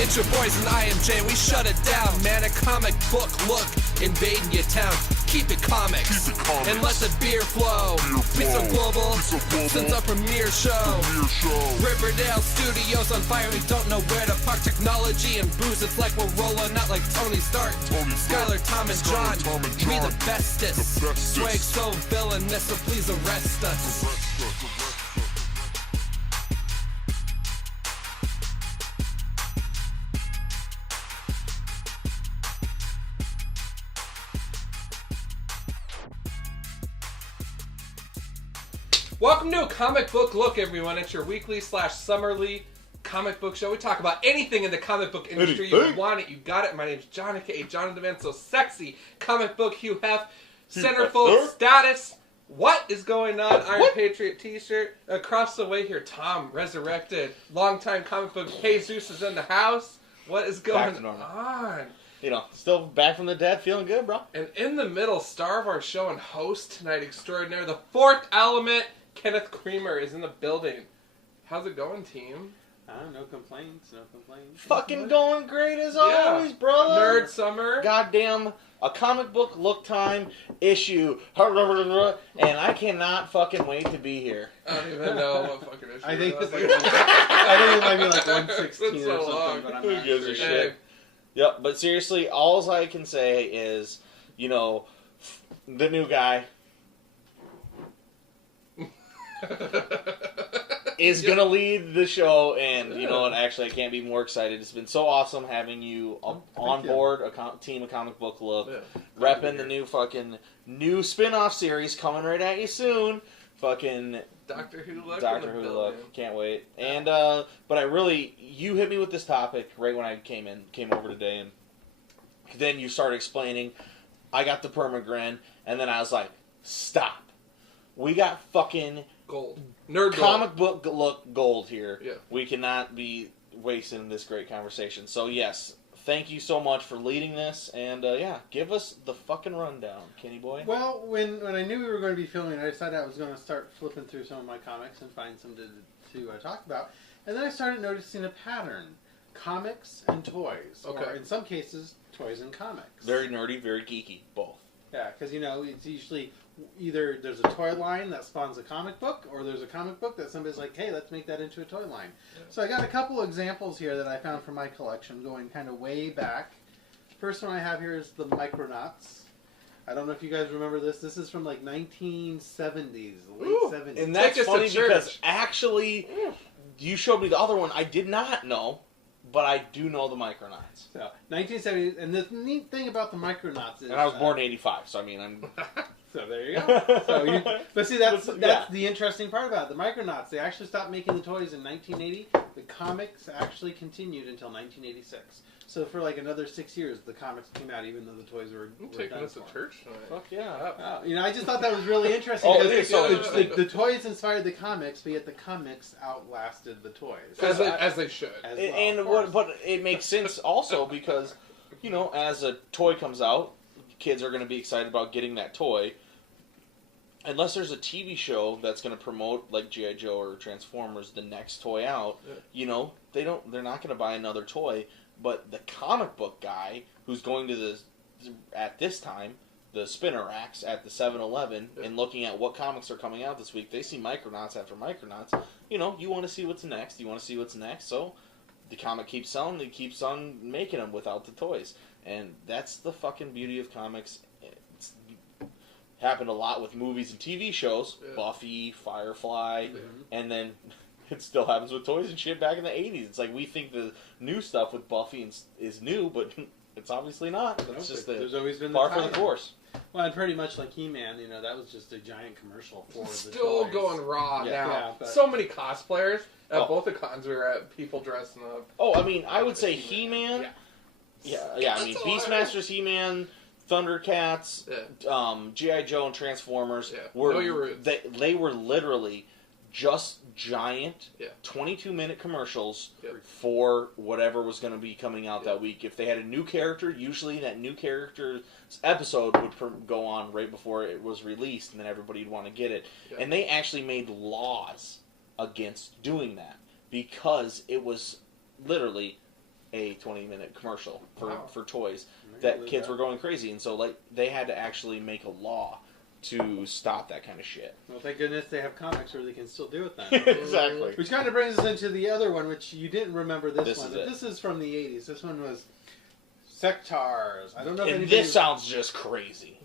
It's your boys in IMJ, we shut it down, man. A comic book look invading your town. Keep it comics, and let the beer flow. Be so global, since our premiere show. Riverdale Studios on fire, we don't know where to park. Technology and booze, it's like we're rolling out like Tony Stark. Skylar, Tom, and John, we the bestest. Swag so villainous, so please arrest us. Welcome to a Comic Book Look, everyone. It's your weekly / summerly comic book show. We talk about anything in the comic book industry. You want it, you got it. My name's John, aka Jonathan Van So Sexy. Comic book Hugh Hef. Centerfold status. What is going on? Iron Patriot t-shirt. Across the way here, Tom, resurrected. Longtime comic book Jesus is in the house. What is going on? You know, still back from the dead, feeling good, bro. And in the middle, star of our show and host tonight extraordinaire, the fourth element, Kenneth Creamer, is in the building. How's it going, team? No complaints, no complaints. Fucking going great as always, brother. Nerd summer. Goddamn, a comic book look time issue. And I cannot fucking wait to be here. I don't even know what fucking issue I think it was. I think it might be like 116 It's or so something, long. but I'm Who not gives sure. a shit? Yep, but seriously, all I can say is, you know, the new guy is going to lead the show, and you know what, actually I can't be more excited. It's been so awesome having you on board, a team of Comic Book Look, repping the new spin-off series coming right at you soon. Fucking Doctor Who Look, can't wait. And but you hit me with this topic right when I came over today, and then you started explaining. I got the permagrin, and then I was like, stop. We got fucking gold. Nerd comic book look gold here. Yeah. We cannot be wasting this great conversation. So yes, thank you so much for leading this, and give us the fucking rundown, Kenny boy. Well, when I knew we were going to be filming, I decided I was going to start flipping through some of my comics and find some to talk about. And then I started noticing a pattern. Comics and toys. Okay. Or in some cases, toys and comics. Very nerdy, very geeky, both. Yeah, because, you know, it's usually either there's a toy line that spawns a comic book, or there's a comic book that somebody's like, hey, let's make that into a toy line. Yeah. So I got a couple examples here that I found from my collection going kind of way back. First one I have here is the Micronauts. I don't know if you guys remember this. This is from like 1970s, late 70s. And that's funny because actually, you showed me the other one. I did not know, but I do know the Micronauts. So 1970s, and the neat thing about the Micronauts is, and I was born in '85, so I mean, I'm. So there you go. But see, that's the interesting part about it. The Micronauts, they actually stopped making the toys in 1980. The comics actually continued until 1986. So for like another 6 years, the comics came out, even though the toys were taking done us to church tonight. Fuck yeah! You know, I just thought that was really interesting. The toys inspired the comics, but yet the comics outlasted the toys, as they should. But it makes sense also because, you know, as a toy comes out, kids are going to be excited about getting that toy. Unless there's a TV show that's going to promote, like G.I. Joe or Transformers, the next toy out, you know, they're not going to buy another toy. But the comic book guy who's going to at this time, the spinner racks at the 7-Eleven and looking at what comics are coming out this week, they see Micronauts after Micronauts. You know, you want to see what's next. So the comic keeps selling. It keeps on making them without the toys. And that's the fucking beauty of comics. It's happened a lot with movies and TV shows. Yeah. Buffy, Firefly, and then it still happens with toys and shit back in the 80s. It's like we think the new stuff with Buffy is new, but it's obviously not. It's just there's always been par for the course. Well, and pretty much like He-Man, you know, that was just a giant commercial for the toys. Still going raw now. Yeah, but so many cosplayers. At both the cons we were at, people dressing up. Oh, I mean, I would say He-Man. Yeah. I mean, Beastmasters, He-Man, Thundercats, G.I. Joe, and Transformers they were literally just giant 22-minute commercials for whatever was going to be coming out that week. If they had a new character, usually that new character's episode would go on right before it was released, and then everybody would want to get it. Yeah. And they actually made laws against doing that because it was literally a 20-minute commercial Wow. for toys that kids were going crazy, and so like they had to actually make a law to stop that kind of shit. Well, thank goodness they have comics where they can still do it then. Exactly. Which kind of brings us into the other one, which you didn't remember This one. is But it. this is from the 80s. This one was Sectars. I don't know if And anybody... this sounds just crazy.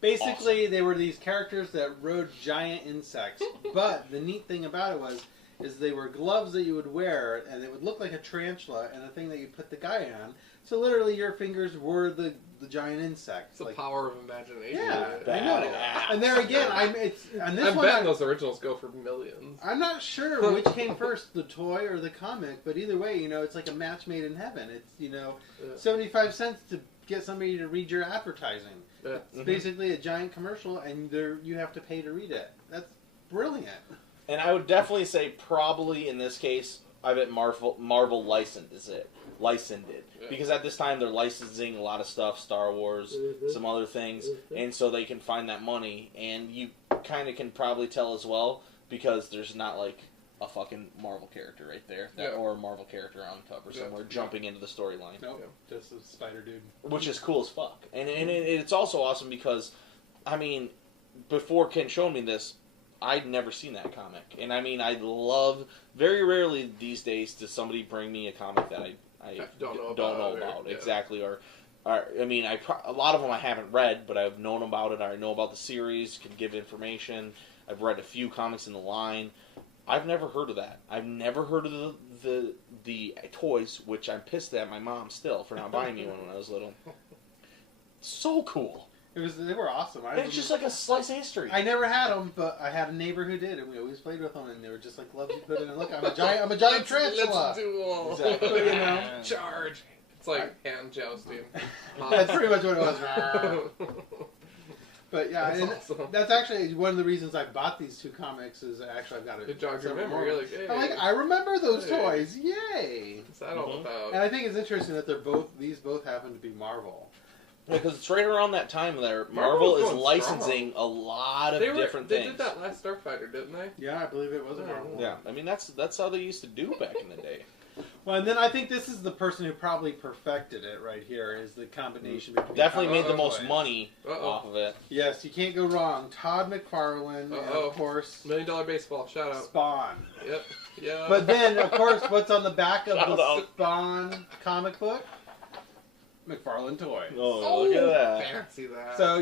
Basically, they were these characters that rode giant insects. But the neat thing about it is they were gloves that you would wear, and it would look like a tarantula, and a thing that you put the guy on. So literally, your fingers were the giant insect. It's the power of imagination. Yeah, Isn't it? I know. Badass. And there again, on this I'm one, betting those originals go for millions. I'm not sure which came first, the toy or the comic, but either way, it's like a match made in heaven. It's, 75 cents to get somebody to read your advertising. Yeah. It's basically a giant commercial, and you have to pay to read it. That's brilliant. And I would definitely say probably in this case, I bet Marvel licensed it. Yeah. Because at this time they're licensing a lot of stuff, Star Wars, some other things, and so they can find that money. And you kind of can probably tell as well, because there's not like a fucking Marvel character right there, or a Marvel character on the cover somewhere jumping into the storyline. Nope, just a spider dude. Which is cool as fuck. And it's also awesome because, I mean, before Ken showed me this, I'd never seen that comic. And I mean, I love, very rarely these days does somebody bring me a comic that I don't know about. yeah. Exactly. Or I mean, a lot of them I haven't read, but I've known about it. I know about the series, can give information. I've read a few comics in the line. I've never heard of that. I've never heard of the toys, which I'm pissed at my mom still for not buying me one when I was little. So cool. They were awesome. It's just like a slice of history. I never had them, but I had a neighbor who did, and we always played with them, and they were just like gloves you put in. And look, I'm a giant tarantula. Let's do all. Exactly. Charge. It's like hand jousting. That's pretty much what it was. But yeah, That's awesome. that's actually one of the reasons I bought these two comics. Is actually I've got It jogs your memory. You're like, hey. I'm like, I remember those Hey. toys. Yay! What's that all about? And I think it's interesting that these both happen to be Marvel. Because it's right around that time there. Marvel's Marvel is going licensing a lot of different they things. did that last Starfighter, didn't they? Yeah, I believe it was a Marvel. Yeah, I mean that's how they used to do back in the day. Well, and then I think this is the person who probably perfected it right here. Is the combination between Definitely made the comic most toys. money Uh-oh. off of it. Yes, you can't go wrong. Todd McFarlane, and of course, $1 Million Baseball. Shout out. Spawn. Yep. Yeah. But then, of course, what's on the back of Shout the out. Spawn comic book? McFarlane toys. Oh, look at that! Fancy that. So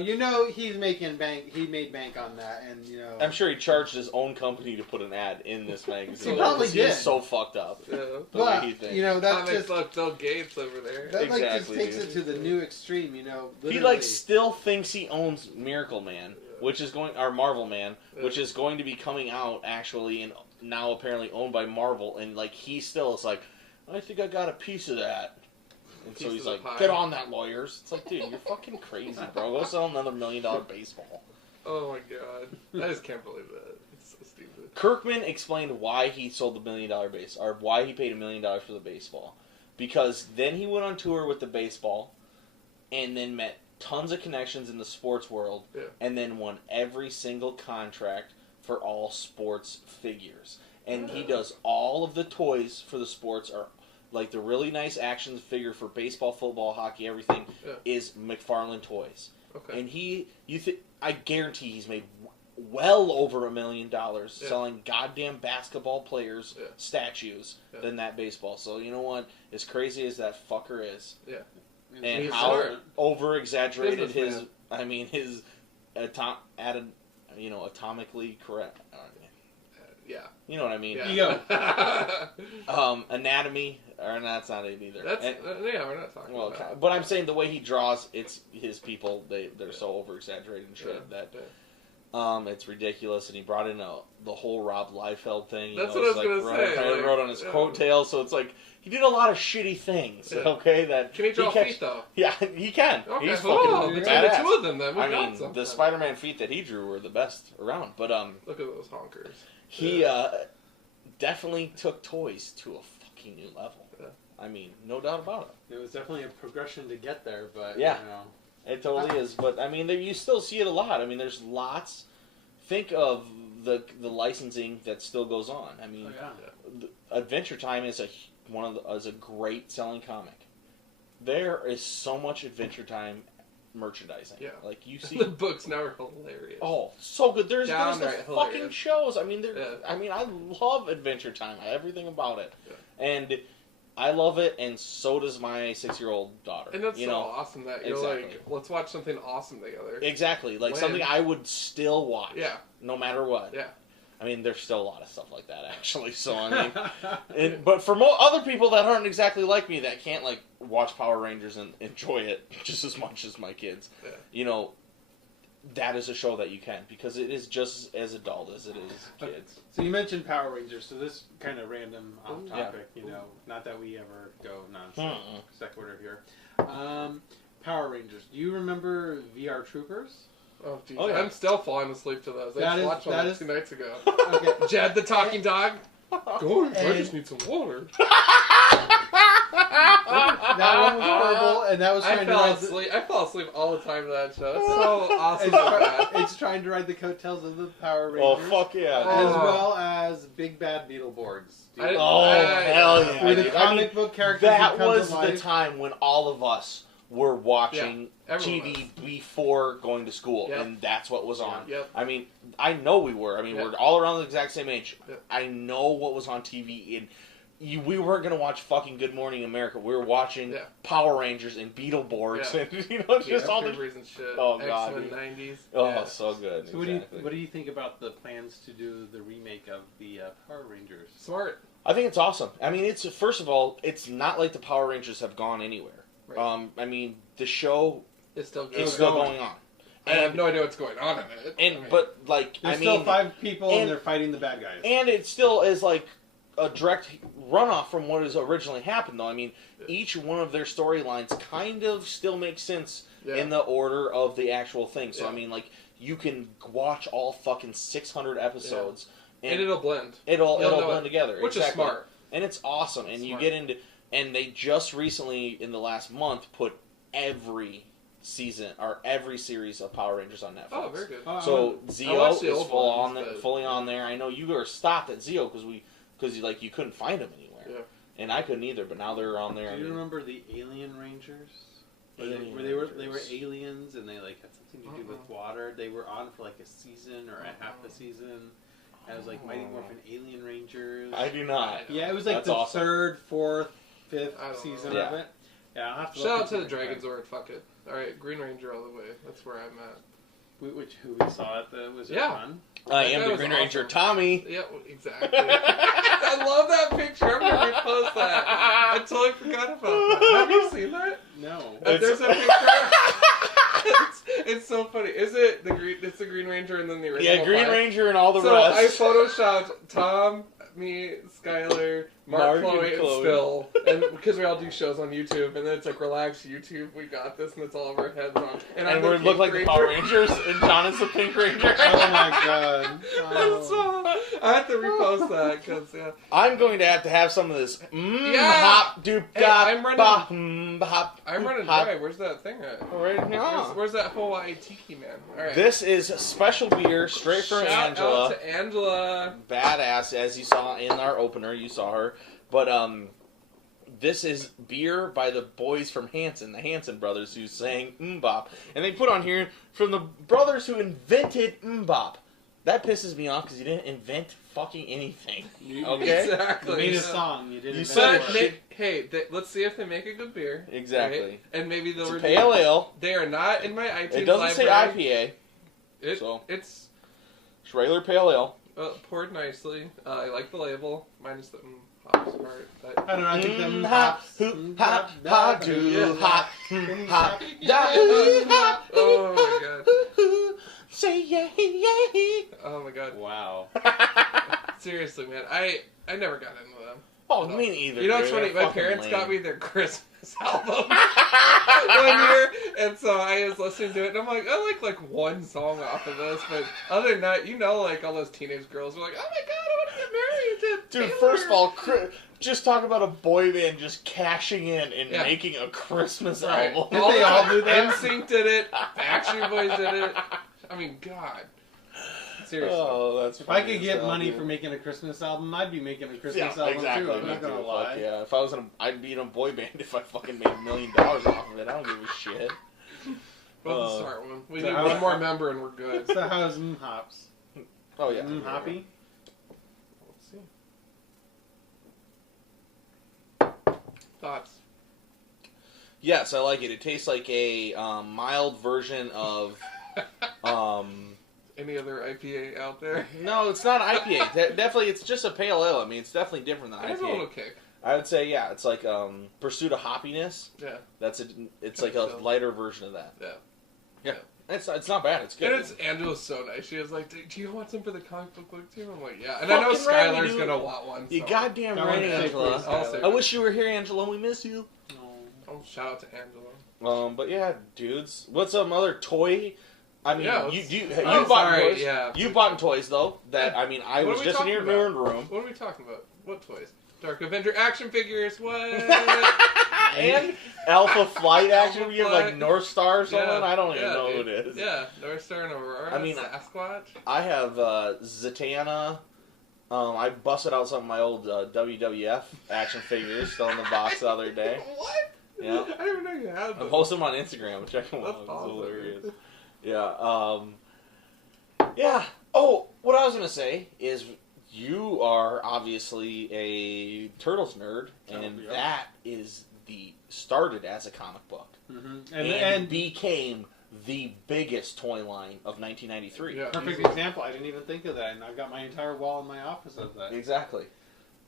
he's making bank. He made bank on that, and I'm sure he charged his own company to put an ad in this magazine. He probably 'cause did. He's so fucked up. Yeah. The way But he thinks. that's Comics just left Bill Gates over there. that like just Exactly, takes dude. it to the new extreme. He literally. still thinks he owns Miracle Man, which is or Marvel Man, which is going to be coming out actually, and now apparently owned by Marvel, and like he still is like, I think I got a piece of that. And so Piece he's of the like, pie. get on that, lawyers. It's like, dude, you're fucking crazy, bro. Go sell another $1 million baseball. Oh my god. I just can't believe that. It's so stupid. Kirkman explained why he sold the $1 million base, or why he paid $1 million for the baseball. Because then he went on tour with the baseball, and then met tons of connections in the sports world, and then won every single contract for all sports figures. And he does all of the toys for the sports, are like the really nice action figure for baseball, football, hockey, everything is McFarlane Toys. Okay. And I guarantee he's made well over $1 million selling goddamn basketball players statues than that baseball. So you know what? As crazy as that fucker is, and He's how smart. over exaggerated Businessman. his atomically correct. Yeah. You know what I mean? Yeah. Anatomy, or that's not it either. That's we're not talking about. But I'm saying the way he draws, it's his people. They're so over exaggerated and shit that it's ridiculous. And he brought in the whole Rob Liefeld thing. That's what I was gonna say. Kind of wrote on his coattails, so it's like he did a lot of shitty things. Yeah. Okay, that Can he draw feet though? Yeah, he can. Okay. He's Oh, fucking between badass. the two of them, then we I got mean, something. the Spider-Man feet that he drew were the best around. But look at those honkers. he definitely took toys to a fucking new level. Yeah. I mean, no doubt about it. It was definitely a progression to get there, but Yeah. It totally is. But I mean, you still see it a lot. I mean, there's lots. Think of the licensing that still goes on. I mean, Oh, yeah. Adventure Time is is a great selling comic. There is so much Adventure Time merchandising. Yeah. Like you see The books now are hilarious. Oh, so good. There's the Downright fucking hilarious. shows. I mean, Yeah. I love Adventure Time. Everything about it. Yeah. And I love it, and so does my 6-year-old daughter. And that's you so know? awesome that you're Exactly. like, let's watch something awesome together. Exactly. Like When? something I would still watch. Yeah. No matter what. Yeah. I mean, there's still a lot of stuff like that, actually. So, I mean... but for other people that aren't exactly like me, that can't, like, watch Power Rangers and enjoy it just as much as my kids, Yeah. you know, that is a show that you can, because it is just as adult as it is kids. So you mentioned Power Rangers, so this kind of random off Yeah. topic, you know, not that we ever go Mm-mm. sequitur here. Power Rangers. Do you remember VR Troopers? Oh, geez. Oh, yeah. I'm still falling asleep to those. I That just is- watched one that like is- 2 nights ago. Okay. Jed the talking dog. Guys, I And- just need some water. That one was horrible, and that was I trying to fell ride asleep. I fall asleep all the time to that show. It's so awesome. it's, and bad. it's trying to ride the coattails of the Power Oh, Rangers. fuck yeah. As Oh. well as Big Bad Beetleborgs. Do you- Oh, hell yeah. Where the dude. comic book characters that would come was to the life. time when all of us were watching everyone TV before going to school, Yep. and that's what was on. Yep. I mean, I know we were. I mean, Yep. we're all around the exact same age. Yep. I know what was on TV, and we weren't going to watch fucking Good Morning America. We were watching Yeah. Power Rangers and Beetleborgs, Yeah. and, you know, just Yeah, all the... Troopers and shit. Oh, God, X-Men dude. 90s. Oh, Yeah. so good. So exactly. what do you think about the plans to do the remake of the Power Rangers? Smart. I think it's awesome. I mean, it's first of all, it's not like the Power Rangers have gone anywhere. Right. I mean, the show It's still good. is still going on. I have no idea what's going on in it. I And mean, but like There's I still mean, 5 people, and and- they're fighting the bad guys. and it still is like a direct runoff from what has originally happened. Though I mean, each one of their storylines kind of still makes sense yeah. in the order of the actual thing. So Yeah. I mean, like you can watch all fucking 600 episodes, and it'll blend, it'll you'll know blend it, together, which exactly. is smart. And it's awesome. And you Smart. get into, and they just recently in the last month put every season or every series of Power Rangers on Netflix. Oh, very good. So I Zeo watched the is old full ones, on but- fully on there. I know you were stopped at Zeo because like you couldn't find them anywhere, Yeah. and I couldn't either. But now they're on there. Do I you mean, remember the Alien Rangers? Alien Where they were Rangers. aliens and they like had something to do with water. They were on for like a season or a half a season. As like Mighty Morphin Alien Rangers. I do not. Yeah, it was like That's the awesome. 3rd, 4th, 5th I don't season know. of it. Yeah, I'll have to Shout look out to the into it. Dragonzord. Fuck it. All right, Green Ranger all the way. That's where I'm at. Who we saw at the Wizard Yeah. Con. I That am guy the was Green Ranger, awesome. Tommy. Yeah, exactly. I love that picture. I'm gonna repost that. I totally forgot about that. Have you seen that? No. There's a picture. it's so funny. Is it the green? It's the Green Ranger and then the original. Yeah, Green 5? Ranger and all the So rest. I photoshopped Tom, me, Skylar, Mark, Mark, Chloe, and and Chloe. Phil, and because we all do shows on YouTube, and then it's like relax YouTube, we got this, and it's all of our heads on. I'm and the we look Pink like the Ranger. Power Rangers, and John is the Pink Ranger. Oh my god. That's so- I have to repost that because yeah. I'm going to have some of this. Yeah. Hop, doop, Hey, dop, I'm running- bop, hop. I'm running hop. dry. Where's that thing at? Right here. Where's that Hawaii Tiki man? All right. This is special beer straight from Shout Angela. out to Angela. Badass, as you saw in our opener. You saw her. But this is beer by the boys from Hanson, the Hanson brothers, who sang Mbop. And they put on here from the brothers who invented Mbop. That pisses me off because you didn't invent fucking anything. Okay? Exactly. You made a Yeah. song. You didn't. You invent said it. But let's see if they make a good beer. Exactly. Right? And maybe they'll It's a review. pale ale. They are not in my iTunes It doesn't say library. IPA. So. It's It's regular pale ale. poured nicely. I like the label, minus the hops part. But I don't know. I think them Hop, hops. hoop, hop, hop, do, Yeah. hop, hop, da, ooh, hop, Oh my hop, ooh, say yay, yay. oh my god. Wow. Seriously, man, I never got into them. Oh, me neither. You know what's dude. funny? They're My fucking parents lame. got me their Christmas album one year, and so I was listening to it, and I'm like, I like one song off of this, but other than that, like all those teenage girls are like, oh my god, I want to get married to Dude, Taylor. first of all, just talk about a boy band just cashing in and Yeah. making a Christmas Right. album. Did they all do that? NSYNC did it. Backstreet Boys did it. I mean, God. Seriously. Oh, that's If I funny could as get hell, money dude. for making a Christmas album, I'd be making a Christmas Yeah, album exactly. too. I'm me not gonna too. lie. Fuck yeah, if I was I'd be in a boy band if I fucking made $1 million off of it. I don't give a shit. We'll start one. We So need how- one more member and we're good. So how's Hops? Oh yeah. Hoppy? Let's see. Thoughts? Yes, I like it. It tastes like a mild version of. Any other IPA out there? No, it's not IPA. Definitely, it's just a pale ale. I mean, it's definitely different than It has a little IPA. kick. I would say, yeah, it's like Pursuit of Hoppiness. Yeah. It's like a lighter version of that. Yeah. Yeah. It's not bad. It's good. And Angela's so nice. She was like, "Do you want some for the comic book look too?" I'm like, "Yeah." And I know Fucking right, Skylar's dude. gonna want one. You so. goddamn I right, want to say Angela. please, I'll Skylar. say- I wish you were here, Angela. We miss you. Oh, shout out to Angela. But yeah, dudes. What's some other toy? I mean, Yeah, you I'm bought sorry, toys. yeah. You bought toys though. That I mean, I What was are we just in your talking about? room. What are we talking about? What toys? Dark Avenger action figures. What? And Alpha Flight action Alpha figure like Flight. North Star or something. Yeah, I don't even yeah, know dude. who it is. Yeah, North Star and Aurora. I mean, Sasquatch. I have Zatanna. I busted out some of my old WWF action figures still in the box the other day. What? Yeah. I didn't even know you had I'm them. posting them on Instagram. Check them That's out. It's awesome. hilarious. Yeah. Yeah. Oh, what I was gonna say is you are obviously a Turtles nerd, and yeah. that is started as a comic book Mm-hmm. and became the biggest toy line of 1993. Yeah. perfect easy. example. I didn't even think of that, and I've got my entire wall in my office of that. Exactly.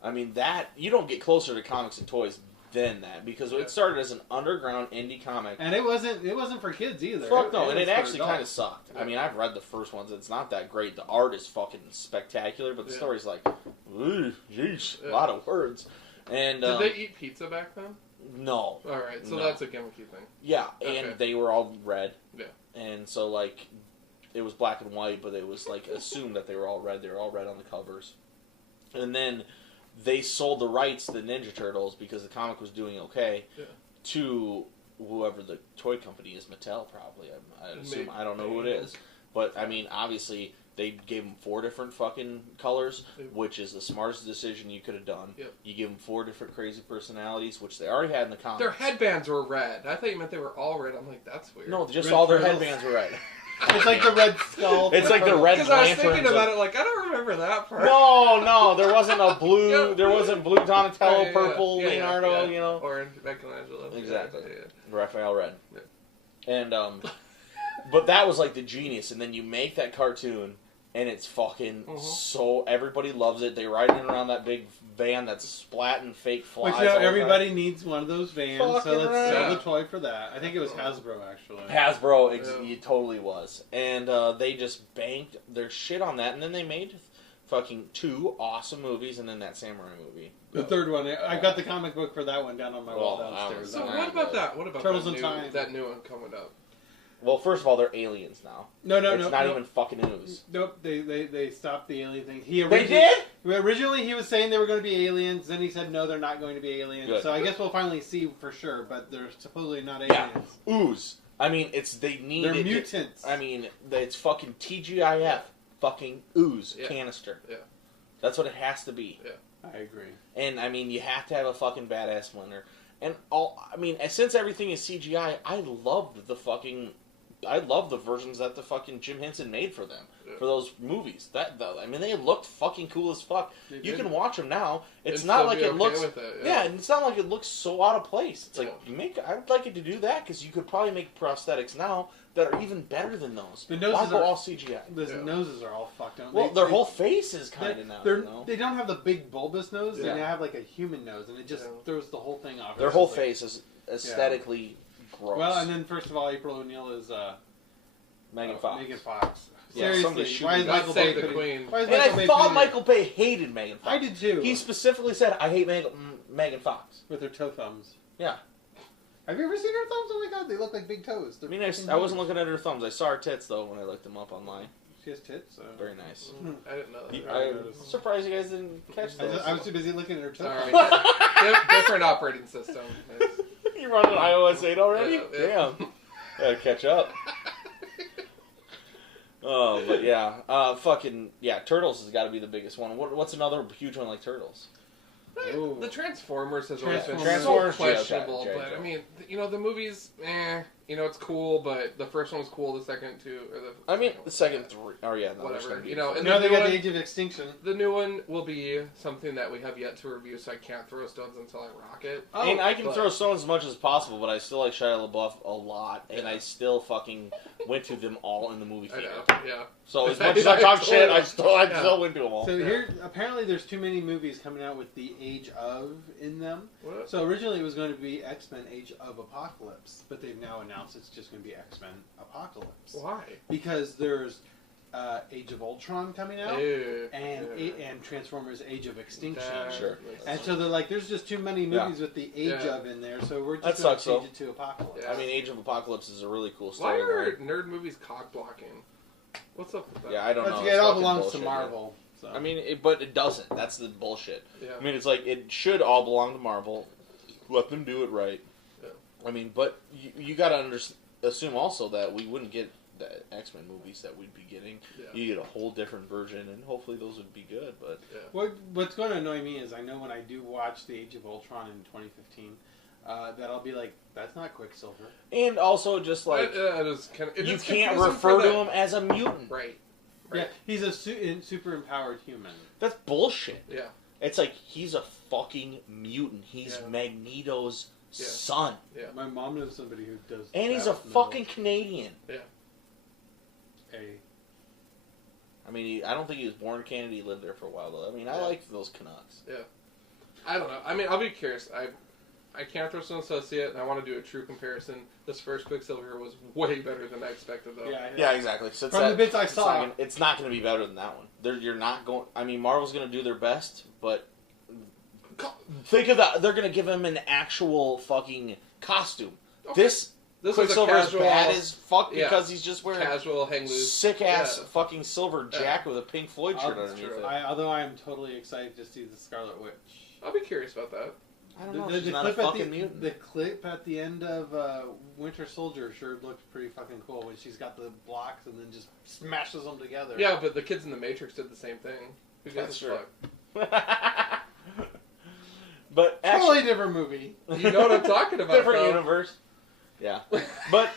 I mean, that you don't get closer to comics and toys than that because it started as an underground indie comic. And it wasn't for kids either. Fuck no, and was it for actually adults. kind of sucked. I mean, I've read the first ones. It's not that great. The art is fucking spectacular, but the Yeah. story's like, ooh, yeesh, a Yeah. lot of words. And Did they eat pizza back then? no, All right, so No. that's a gimmicky thing. yeah, Okay. and they were all red. Yeah. And so like, it was black and white, but it was like assumed that they were all red. They were all red on the covers, and then they sold the rights to the Ninja Turtles because the comic was doing okay Yeah. to whoever the toy company is, Mattel probably. I assume. Maybe. I don't know who it is, but I mean, obviously they gave them 4 different fucking colors, which is the smartest decision you could have done. Yep. You give them 4 different crazy personalities, which they already had in the comics. Their headbands were red. I thought you meant they were all red. I'm like, that's weird. No, just Red all their Turtles. headbands were red. It's like the Red Skull. It's like the Red Because I was Lanterns thinking about of- it, like, I don't remember that part. No, there wasn't a blue. Yeah. There wasn't blue Donatello, Yeah, purple yeah, Leonardo. yeah. You know, Orange Michelangelo. Exactly. Yeah. Raphael Red. Yeah. And but that was like the genius. And then you make that cartoon, and it's fucking so everybody loves it. They ride in around that big van that's splatting fake flies. But you know, all the time. everybody needs one of those vans, so Fucking let's right. sell Yeah. the toy for that. I think it was Hasbro, actually. Hasbro, Yeah. it totally was. And they just banked their shit on that, and then they made fucking 2 awesome movies, and then that samurai movie. The third one, I got the comic book for that one down on my wall Well, downstairs. So Alright. what about that? What about Turtles that in new, Time. that new one coming up? Well, first of all, they're aliens now. No, It's not even fucking ooze. Nope, they stopped the alien thing. They did? Originally, he was saying they were going to be aliens. Then he said, no, they're not going to be aliens. Good. So I guess we'll finally see for sure, but they're supposedly not Yeah. aliens. Ooze. I mean, they need They're it. mutants. I mean, it's fucking TGIF. Fucking ooze Yeah. canister. Yeah. That's what it has to be. I agree. And, I mean, you have to have a fucking badass Splinter. And, since everything is CGI, I love the versions that the fucking Jim Henson made for them. Yeah. For those movies. They looked fucking cool as fuck. They You did. can watch them now. It's And not still like be it okay looks... with it, Yeah, and it's not like it looks so out of place. It's like, Yeah. I'd like it to do that, because you could probably make prosthetics now that are even better than those. The Why noses go are- all CGI? The Yeah. noses are all fucked up. Well, their whole face is kind of now, they're- you know? They don't have the big bulbous nose. Yeah. They have like a human nose, and it just Yeah. throws the whole thing off. Their It's whole just like- face is aesthetically gross. Well, and then first of all, April O'Neil is Megan Fox. Megan Fox. Yeah, somebody Seriously, shoot why me. is God Michael save Bay the putting- queen. Why is And Michael I Bay thought putting- Michael Bay hated Megan Fox. I did too. He specifically said, I hate Megan Fox. with her toe thumbs. Yeah. Have you ever seen her thumbs? Oh my god, they look like big toes. I mean, I wasn't looking at her thumbs. I saw her tits, though, when I looked them up online. She has tits. So. Very nice. I didn't know that. You- I I'm noticed. surprised you guys didn't catch I, that. I was too busy looking at her toe Sorry. thumbs. Different operating system. It's- You running iOS 8 already? Yeah, yeah. Damn. Gotta catch up. Oh, but yeah, fucking yeah. Turtles has got to be the biggest one. What's another huge one like Turtles? Ooh. The Transformers has always been Transformers, so questionable, G.I. Joe. but I mean, the movies, it's cool, but the first one was cool, the second two, The second three, whatever, and and No, the they new got one, the Age of Extinction. the new one will be something that we have yet to review, so I can't throw stones until I rock it. I mean, I can but- throw stones as much as possible, but I still like Shia LaBeouf a lot, and I still fucking went to them all in the movie I theater. know, yeah. So as much as I talk shit, I still went to them all. So here, apparently, there's too many movies coming out with the Age of in them. What? So originally, it was going to be X-Men: Age of Apocalypse, but they've now announced it's just going to be X-Men Apocalypse. Why? Because there's Age of Ultron coming out Ew. and Transformers: Age of Extinction. That Sure. makes And sense. so they're like, there's just too many movies Yeah. with the Age Yeah. of in there, so we're That just going to sucks, though. change it to Apocalypse. Yeah. I mean, Age of Apocalypse is a really cool Why story. are nerd movies cock blocking? What's up with that? Yeah, I don't know. That's, It's it all fucking belongs bullshit, to Marvel. So. I mean, but it doesn't. That's the bullshit. Yeah. I mean, it's like it should all belong to Marvel. Let them do it right. Yeah. I mean, but you got to assume also that we wouldn't get the X-Men movies that we'd be getting. Yeah. You get a whole different version, and hopefully those would be good. But What's going to annoy me is I know when I do watch the Age of Ultron in 2015, that I'll be like, that's not Quicksilver. and also just like it is kind of, you can't refer to him as a mutant. Right. Yeah, he's a super empowered human. That's bullshit. Yeah. It's like he's a fucking mutant. He's Yeah. Magneto's Yeah. son, Yeah. My mom knows somebody who does. and he's that a with fucking Canadian. a I mean, I don't think he was born in Canada. He lived there for a while, though. I mean, I Yeah. like those Canucks. I don't know. I mean, I'll be curious. I can't throw Stone Associate, and I want to do a true comparison. This first Quicksilver was way better than I expected, though. Yeah, exactly. So From the bits I saw, it's not going to be better than that one. You're not going. I mean, Marvel's going to do their best, but think of that. They're going to give him an actual fucking costume. Okay. This This was a Quicksilver is casual, bad as fuck yeah. because he's just wearing casual hang loose. sick ass Yeah. fucking silver jacket with a Pink Floyd shirt That's underneath true. it. although I am totally excited to see the Scarlet Witch. I'll be curious about that. I don't know. The, She's the not a clip at fucking mutant. the clip at the end of Winter Soldier sure looked pretty fucking cool when she's got the blocks and then just smashes them together. Yeah, but the kids in the Matrix did the same thing. Who gives That's a true. fuck? But actually, Totally different movie. You know what I'm talking about, different though. universe. Yeah, but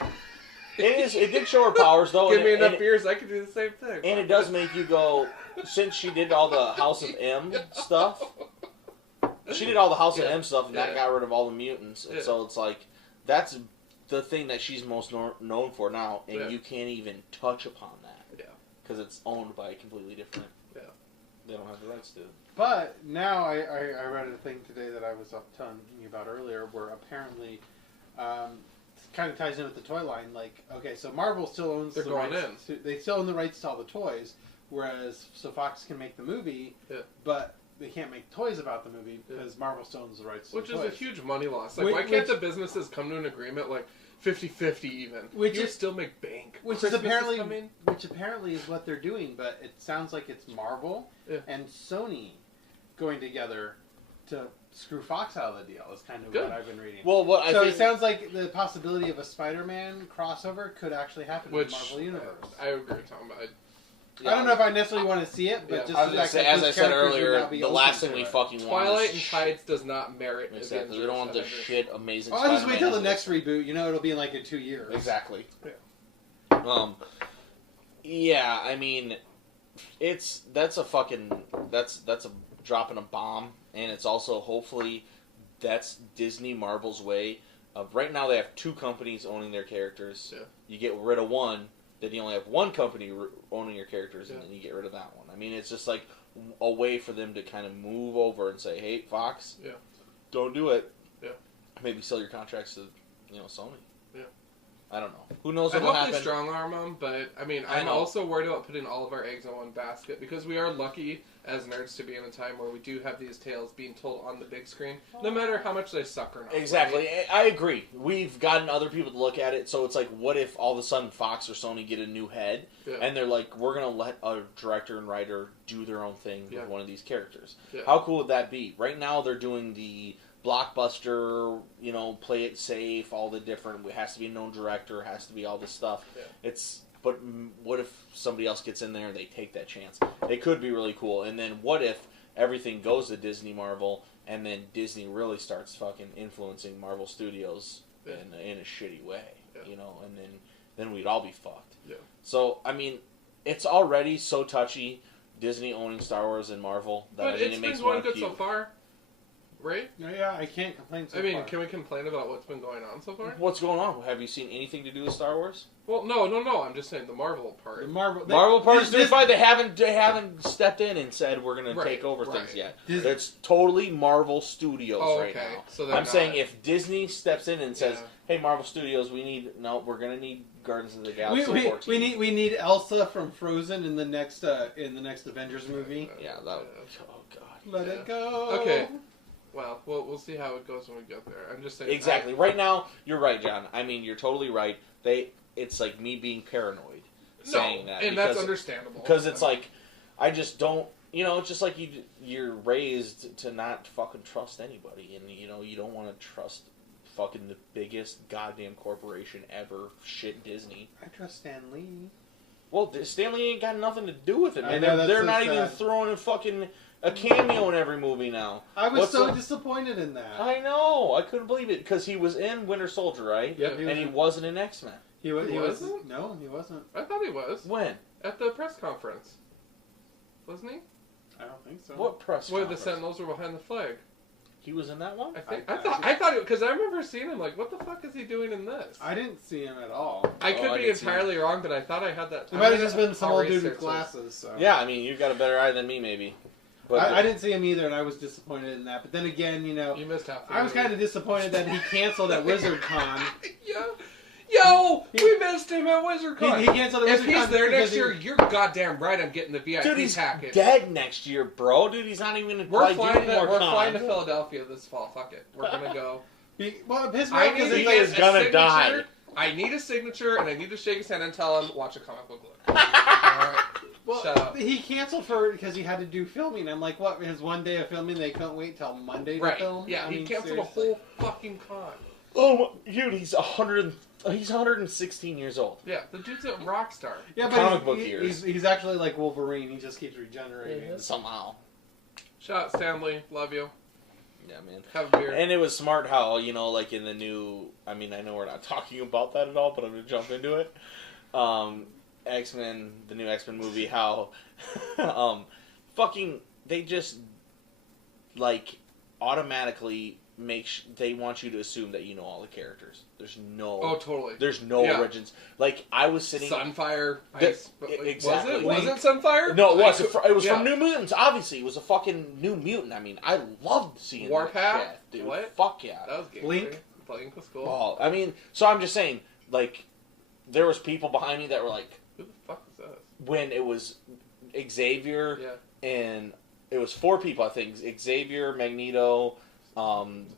it did show her powers though. Give and me it- enough and, beers, I could do the same thing. and it does make you go. Since she did all the House of M stuff, she did all the House of Yeah. M stuff, and that Yeah. got rid of all the mutants. And Yeah. so it's like that's the thing that she's most known for now, and Yeah. you can't even touch upon that. Yeah. because it's owned by a completely different. Yeah. They don't have the rights to it. But now I read a thing today that I was telling you about earlier where apparently kind of ties in with the toy line. Like, okay, so Marvel still owns They're the going rights. They still own the rights to all the toys, whereas so Fox can make the movie, Yeah. but they can't make toys about the movie because Marvel still owns the rights to Which the is toys. a huge money loss. Like, Which- why can't the businesses come to an agreement, like 50-50 even? Which you is- still make bank. Which Christmas is apparently coming. which apparently is what they're doing, but it sounds like it's Marvel Yeah. and Sony going together to screw Fox out of the deal. Is kind of Good. what I've been reading. Well, what So I it think sounds like the possibility of a Spider-Man crossover could actually happen in Which the Marvel universe. I agree with Tom. I don't know if I necessarily want to see it, but Yeah. just I the was gonna fact say, that as I these said characters would earlier, now be the open last to thing we it. fucking want Twilight is and Tides does not merit Exactly. We don't want the Avengers. shit amazing. Oh, I'll just wait till the Spider-Man next reboot. You know, it'll be in like in 2 years. Exactly. Yeah. Yeah, I mean, that's a dropping a bomb, and it's also hopefully that's Disney Marvel's way of right now they have two companies owning their characters. Yeah. You get rid of one, then you only have one company owning your characters, and Yeah. then you get rid of that one. I mean, it's just like a way for them to kind of move over and say, "Hey, Fox, Yeah. don't do it." Yeah. Maybe sell your contracts to, Sony. Yeah. I don't know. Who knows I what will hope they happen? strong arm them, but I mean, I I'm know. also worried about putting all of our eggs in one basket because we are lucky as nerds to be in a time where we do have these tales being told on the big screen, no matter how much they suck or not. Exactly. right? I agree. We've gotten other people to look at it, so it's like, what if all of a sudden Fox or Sony get a new head, Yeah. and they're like, we're going to let a director and writer do their own thing Yeah. with one of these characters. Yeah. How cool would that be? Right now, they're doing the blockbuster, play it safe, all the different, it has to be a known director, it has to be all this stuff. Yeah. It's But what if somebody else gets in there and they take that chance? It could be really cool. And then what if everything goes to Disney Marvel, and then Disney really starts fucking influencing Marvel Studios in a shitty way, you know? And then we'd all be fucked. Yeah. So I mean, it's already so touchy, Disney owning Star Wars and Marvel, that But I mean, it's it been makes going one good puke. so far, right? Yeah, I can't complain so I mean, far. can we complain about what's been going on so far? What's going on? Have you seen anything to do with Star Wars? Well, no. I'm just saying the Marvel part. The Marvel Marvel this- doing fine. They haven't stepped in and said we're going to Right, take over right. things yet. Dis- It's totally Marvel Studios Oh, right okay. now. So they're I'm not- saying if Disney steps in and says, Yeah. "Hey, Marvel Studios, we're going to need Guardians of the Galaxy we 14." we need Elsa from Frozen in the next Avengers movie. Yeah, that. Oh God. Let Yeah. it go. Okay. Well, we'll see how it goes when we get there. I'm just saying. Exactly. Right now, you're right, John. I mean, you're totally right. It's like me being paranoid saying that, and that's understandable. because it's like I just don't. You know, it's just like you're raised to not fucking trust anybody, and you know you don't want to trust fucking the biggest goddamn corporation ever. Shit, Disney. I trust Stan Lee. Well, Stanley ain't got nothing to do with it, I man. know, that's They're so not even sad. throwing in fucking a cameo in every movie now. I was What's so the- disappointed in that. I know. I couldn't believe it because he was in Winter Soldier, right? Yeah. And he wasn't in X-Men. He wasn't. wasn't? No, he wasn't. I thought he was When? at the press conference, wasn't he? I don't think so. What press Where the conference? Sentinels were behind the flag. He was in that one? I think. I- I thought it because I remember seeing him. Like, what the fuck is he doing in this? I didn't see him at all. I could I be didn't see entirely wrong, but I thought I had that. It might have just been I'll some old dude research with this. glasses. So. Yeah, I mean, you've got a better eye than me, maybe. But I didn't see him either, and I was disappointed in that. But then again, you know, You missed half. the I was movie. kind of disappointed that he canceled at WizardCon. Yeah. Yo, we missed him at WizardCon. He canceled at If WizardCon he's there because next year, you're goddamn right. I'm getting the VIP Dude, he's package. dead next year, bro. Dude, he's not even We're like, flying. doing more We're con. flying to Philadelphia this fall. Fuck it. We're gonna go. Well, it pissed me I off need because to he get is a gonna signature. die. I need a signature, and I need to shake his hand and tell him, watch a comic book look. Alright. Shut up. he canceled because he had to do filming. I'm like, what? His one day of filming, they couldn't wait till Monday to Right. film. Yeah, I he mean, canceled seriously. a whole fucking con. Oh, dude, he's 116 years old. Yeah, the dude's a rock star. Yeah, but comic book years. he's actually like Wolverine. He just keeps regenerating. Somehow. Shout out Stanley. Love you. Yeah, man. Have a beer. And it was smart how, you know, like in the new... I mean, I know we're not talking about that at all, but I'm going to jump into it. X-Men, the new X-Men movie, how fucking... They just, like, automatically they want you to assume that you know all the characters. There's no... Oh, totally. There's no Yeah. origins. Like, I was sitting... Sunfire. The- Ice. exactly. Was it Sunfire? No, it was. It was Yeah. from New Mutants, obviously. It was a fucking New Mutant. I mean, I loved seeing Warpath? that shit, dude. What? Fuck yeah. That was gangster. Blink? Blink was cool. Well, I mean, so I'm just saying, like, there was people behind me that were like, Who the fuck is that? when it was Xavier Yeah. and it was 4 people, I think. Xavier, Magneto,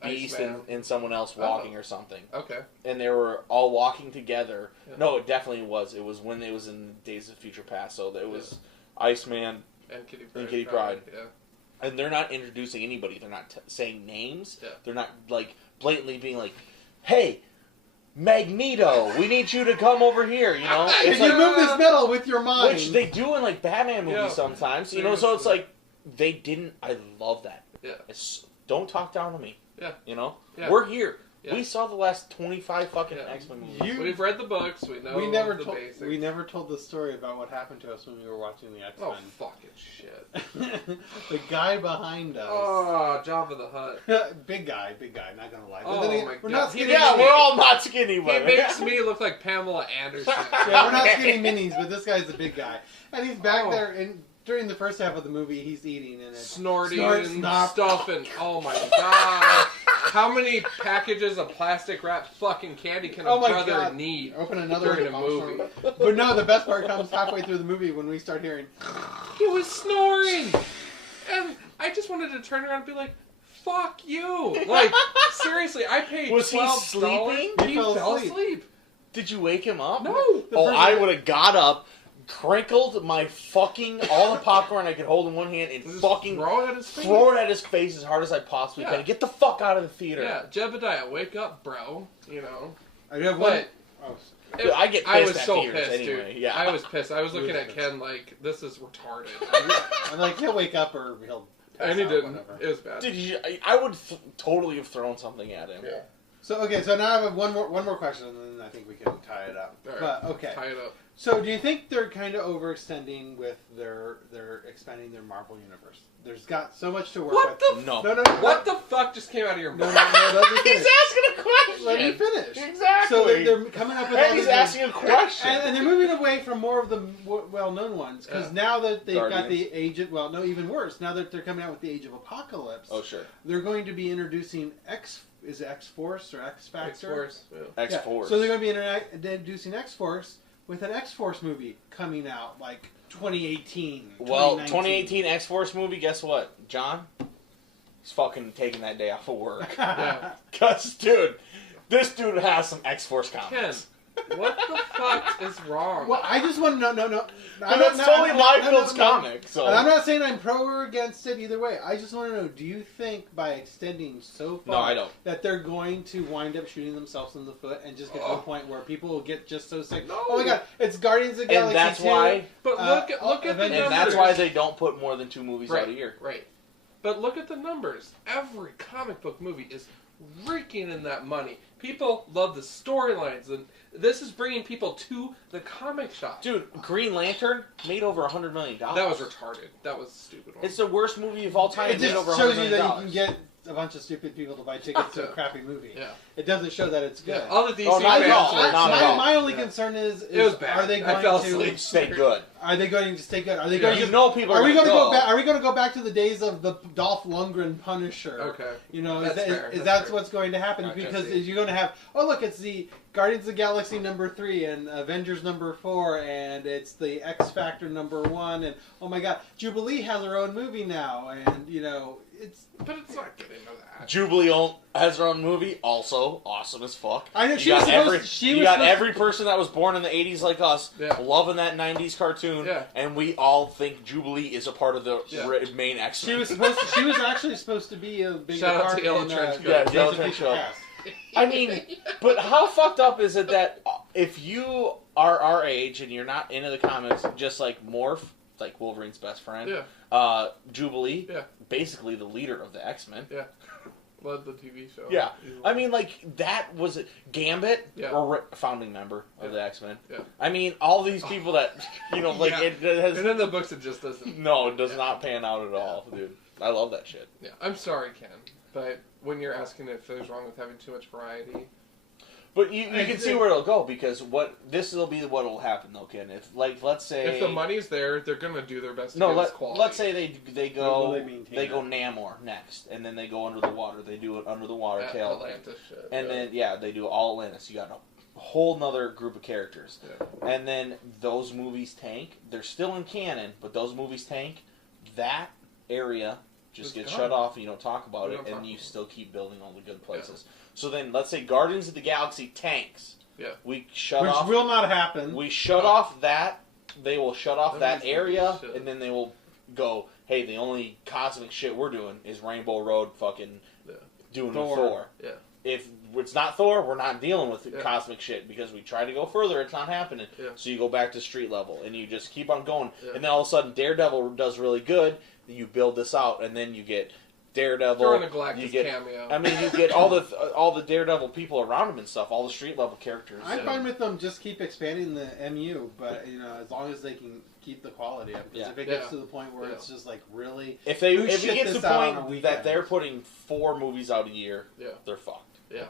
Beast, Iceman. and someone else walking or something. Okay. And they were all walking together. Yeah. No, it definitely was. It was when it was in Days of Future Past. So it was Iceman, And Kitty Pryde. And Kitty Pryde. Yeah. and they're not introducing anybody. They're not saying names. Yeah. They're not, like, blatantly being like, hey, Magneto, we need you to come over here, you know? Can It's you like, move this metal with your mind? which they do in, like, Batman movies Yeah. sometimes, you know? So it's Seriously. like, they didn't, I love that. Yeah. Don't talk down to me. Yeah. You know? Yeah. We're here. Yeah. We saw the last 25 fucking Yeah. X-Men movies. We've read the books. We know we never the told basics. we never told the story about what happened to us when we were watching the Oh, X-Men. fucking shit. The guy behind us. Oh, Jabba the Hutt. Big guy, not gonna lie. Oh But then my we're God. not He skinny. Yeah, makes we're all not skinny, He but makes me look like Pamela Anderson. Yeah, we're not skinny minis, but this guy's the big guy, and he's back Oh. there. And during the first half of the movie, he's eating and it's Snorting snort, and snop. stuff and oh my god. How many packages of plastic wrapped fucking candy can a Oh my brother God. need? Open another During a box movie. store. But no, the best part comes halfway through the movie when we start hearing. He was snoring! And I just wanted to turn around and be like, fuck you! Like, seriously, I paid Was he $12. sleeping? He He fell fell asleep. asleep. Did you wake him up? No! The Oh, person I that- would have got up, crinkled my fucking all the popcorn I could hold in one hand, and Just fucking throw it at his face. throw it at his face as hard as I possibly Yeah. can. Get the fuck out of the theater. Yeah, Jebediah, wake up, bro. You know. I do have one. But Oh, I get pissed I was at so theaters pissed, anyway. dude. Yeah. I was pissed. I was He looking was at pissed. Ken like, this is retarded. I'm like, he'll wake up or he'll. pass And he out, didn't. whatever. It was bad. Dude, I would totally have thrown something at him. Yeah. So okay, so now I have one more question, and then I think we can tie it up. All right. But okay, Tie it up. so do you think they're kind of overextending with their expanding their Marvel universe? There's got so much to work What with. the? No. No, What the fuck just came out of your No, mouth? let me He's finish. asking a question. Let me finish. Exactly. So they're coming up with all And he's these- asking a question. and they're moving away from more of the well-known ones because Yeah. now that they've got Guardians. the Age of even worse. Now that they're coming out with the Age of Apocalypse, Oh, sure. they're going to be introducing X-Force or X-Factor? X-Force. Yeah. X-Force. So they're going to be introducing X-Force with an X-Force movie coming out like 2018. Well, 2019. 2018 X-Force movie, guess what? John? He's fucking taking that day off of work. Yeah. Because, dude, this dude has some X-Force comics. Ken, what the fuck is wrong? Well, I just want to no. But it's totally Liefeld's comic, so... And I'm not saying I'm pro or against it either way. I just want to know, do you think by extending so far No, I don't. that they're going to wind up shooting themselves in the foot and just get to Oh. the point where people will get just so sick? No. Oh my god, it's Guardians of the Galaxy And that's 2. why... But look at the Avengers. numbers. And that's why they don't put more than 2 movies right, out a year. Right. But look at the numbers. Every comic book movie is raking in that money. People love the storylines, and this is bringing people to the comic shop. Dude, Green Lantern made over $100 million. That was retarded. That was a stupid one. It's the worst movie of all time. It made just over $100 shows you million. that you can get a bunch of stupid people to buy tickets to a crappy movie. Yeah. It doesn't show that it's good. Yeah. All the DC Oh, not fans at all. were Not at all. My only Yeah. concern is It was bad. are they I fell going asleep. to Stay good. Are they going to stay good? Are they Yeah. going You to know people Are we going to go back? Are we going to go back to the days of the Dolph Lundgren Punisher? Okay. You know, That's fair. is That's that fair. what's going to happen? Gotcha. Because you're going to have, oh look, it's the Guardians of the Galaxy #3 and Avengers #4 and it's the X Factor #1 and oh my God, Jubilee has her own movie now and you know it's. But it's not getting into that. Jubilee has her own movie, also awesome as fuck. I know You she got was supposed. every, She you was got supposed- every person that was born in the 80s like us, Yeah. loving that 90s cartoon, Yeah. and we all think Jubilee is a part of the Yeah. main X-Men. She was supposed. She was actually supposed to be a big Shout out part to Yellow in Trench Coat. Yeah, Days Yellow of Trench Future Coat. Past. I mean, but how fucked up is it that if you are our age and you're not into the comics, just like Morph, like Wolverine's best friend, Yeah. Jubilee, Yeah. basically the leader of the X-Men. Yeah. Led the TV show. Yeah, I mean, like that was it. Gambit, Yeah. or founding member of the X-Men. Yeah. I mean, all these people that you know, like Yeah. it has. And in the books, it just doesn't. No, it does not pan out at all, dude. I love that shit. Yeah. I'm sorry, Ken, but when you're asking if there's wrong with having too much variety, But you can see where it'll go because this will be what will happen though, Ken. If let's say if the money's there, they're gonna do their best to no, get us quality. let's say they Will go they maintain they go that? Namor next, and then they go under the water. They do it under the water tail, Atlantis shit. and then they do all Atlantis. You got a whole nother group of characters, Yeah. and then those movies tank. They're still in canon, but those movies tank. That area just It's gets gone. shut off, and you don't talk about We it, don't talk and you about it. still keep building all the good places. So then, let's say Guardians of the Galaxy tanks. Yeah. We shut Which off. will not happen. We shut off that. They will shut off That that means area, shit. and then they will go. Hey, the only cosmic shit we're doing is Rainbow Road, fucking Yeah. doing Thor. with Thor. Yeah. If it's not Thor, we're not dealing with Yeah. cosmic shit because we try to go further, it's not happening. Yeah. So you go back to street level, and you just keep on going, Yeah. and then all of a sudden Daredevil does really good. You build this out, and then you get Daredevil. Throw in a Galactus you get, cameo. I mean, you get all the Daredevil people around him and stuff, all the street level characters. I'm Yeah. fine with them just keep expanding the MU, but you know, as long as they can keep the quality up. Because Yeah. if it gets Yeah. to the point where Yeah. it's just like really, If Who it shit gets to this the out on a point weekend? that they're putting 4 movies out a year, Yeah. they're fucked. Yeah.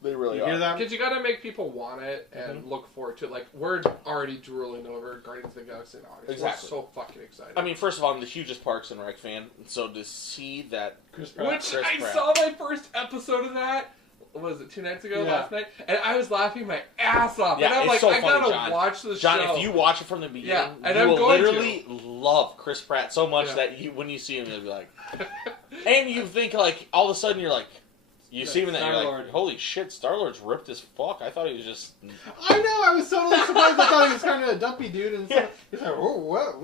They really you are. hear that? Because you got to make people want it and Mm-hmm. look forward to it. Like, we're already drooling over Guardians of the Galaxy in August. Exactly. We're so fucking excited. I mean, first of all, I'm the hugest Parks and Rec fan, so to see that, Chris Pratt. Which Chris I Pratt. saw my first episode of that. Was it 2 nights ago, Yeah. last night? And I was laughing my ass off. Yeah, and I'm it's like, so I funny, gotta John. watch the John, show. if you watch it from the beginning, Yeah, and you I'm will going to. literally love Chris Pratt so much Yeah. that when you see him, you'll be like, and you think like all of a sudden you're like, You see him and then you're Star-Lord. like, holy shit, Star-Lord's ripped as fuck. I thought he was just... I know. I was totally surprised. I thought he was kind of a dumpy dude, and so he's like, "Oh, what?"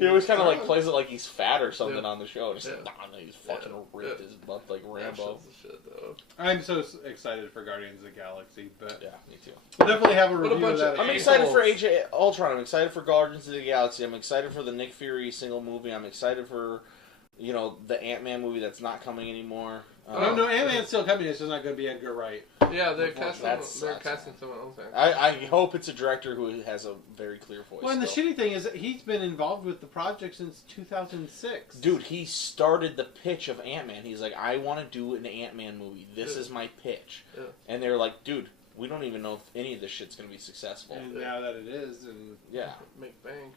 He always kind of like plays it like he's fat or something Yeah. on the show. Just Yeah. nah, he's fucking ripped his butt like That Rambo. shit's the shit, though. I'm so excited for Guardians of the Galaxy, but Yeah, me too. we'll definitely have a What a review of bunch that. of I'm at excited some for point. Age of Ultron. I'm excited for Guardians of the Galaxy. I'm excited for the Nick Fury single movie. I'm excited for, the Ant-Man movie that's not coming anymore. No, Ant-Man's still coming. It's just not going to be Edgar Wright. Yeah, they're Unfortunately, casting someone else. I hope it's a director who has a very clear voice. Well, and the still. shitty thing is that he's been involved with the project since 2006. Dude, he started the pitch of Ant-Man. He's like, I want to do an Ant-Man movie. This Yeah. is my pitch. Yeah. And they're like, dude, we don't even know if any of this shit's going to be successful. And now that it is, and Yeah. Make bank.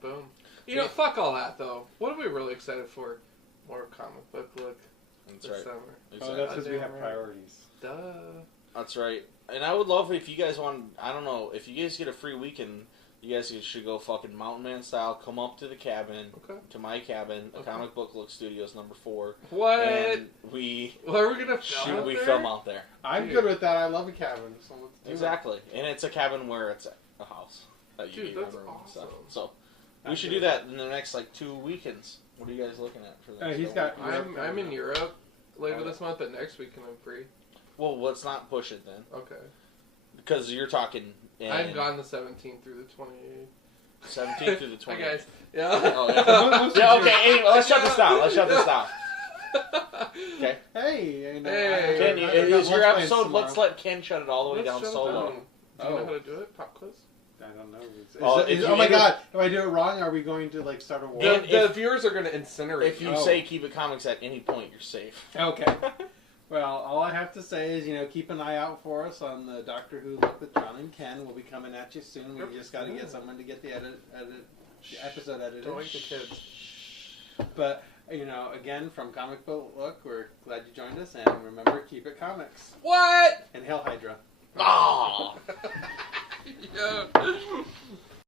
Boom. You know, fuck all that, though. What are we really excited for? More comic book look That's this right. summer. oh, that's because we have priorities. Duh. That's right. And I would love if you guys want, I don't know, if you guys get a free weekend, you guys should go fucking Mountain Man style, come up to the cabin, Okay. to my cabin, Okay. Comic Book Look Studios number 4. What? And we What are we gonna film? out there? film out there. I'm Dude. good with that. I love a cabin. So let's do Exactly. And it's a cabin where it's a house. That you Dude, get your that's room and stuff. awesome. So we I'm should good do with that in the next 2 weekends. What are you guys looking at for that? He's got- I'm in Europe later this month, but next week I'm free. Well, let's not push it then, Okay. because you're talking. I'm gone the 17th through the 28th. 17th through the 20th. Hi guys. Yeah. Oh, yeah. Yeah. Okay. Anyway, let's shut this down. Let's shut this down. Okay. Hey, Hey. Ken, I got is lunch your plans episode? tomorrow. Let's let Ken shut it all the way down shut it solo. down. Do you know how to do it? Pop quiz? I don't know. If you Oh my inter- god! If I do it wrong, are we going to start a war? Yeah. The if- viewers are gonna incinerate If you you. say keep it comics at any point, you're safe. Okay. Well, all I have to say is, keep an eye out for us on the Doctor Who Look with John and Ken. We'll be coming at you soon. We just got to get someone to get the episode edited. Don't wake the kids. But again, from Comic Book Look, we're glad you joined us, and remember, keep it comics. What? And Hail Hydra. Ah. Yeah.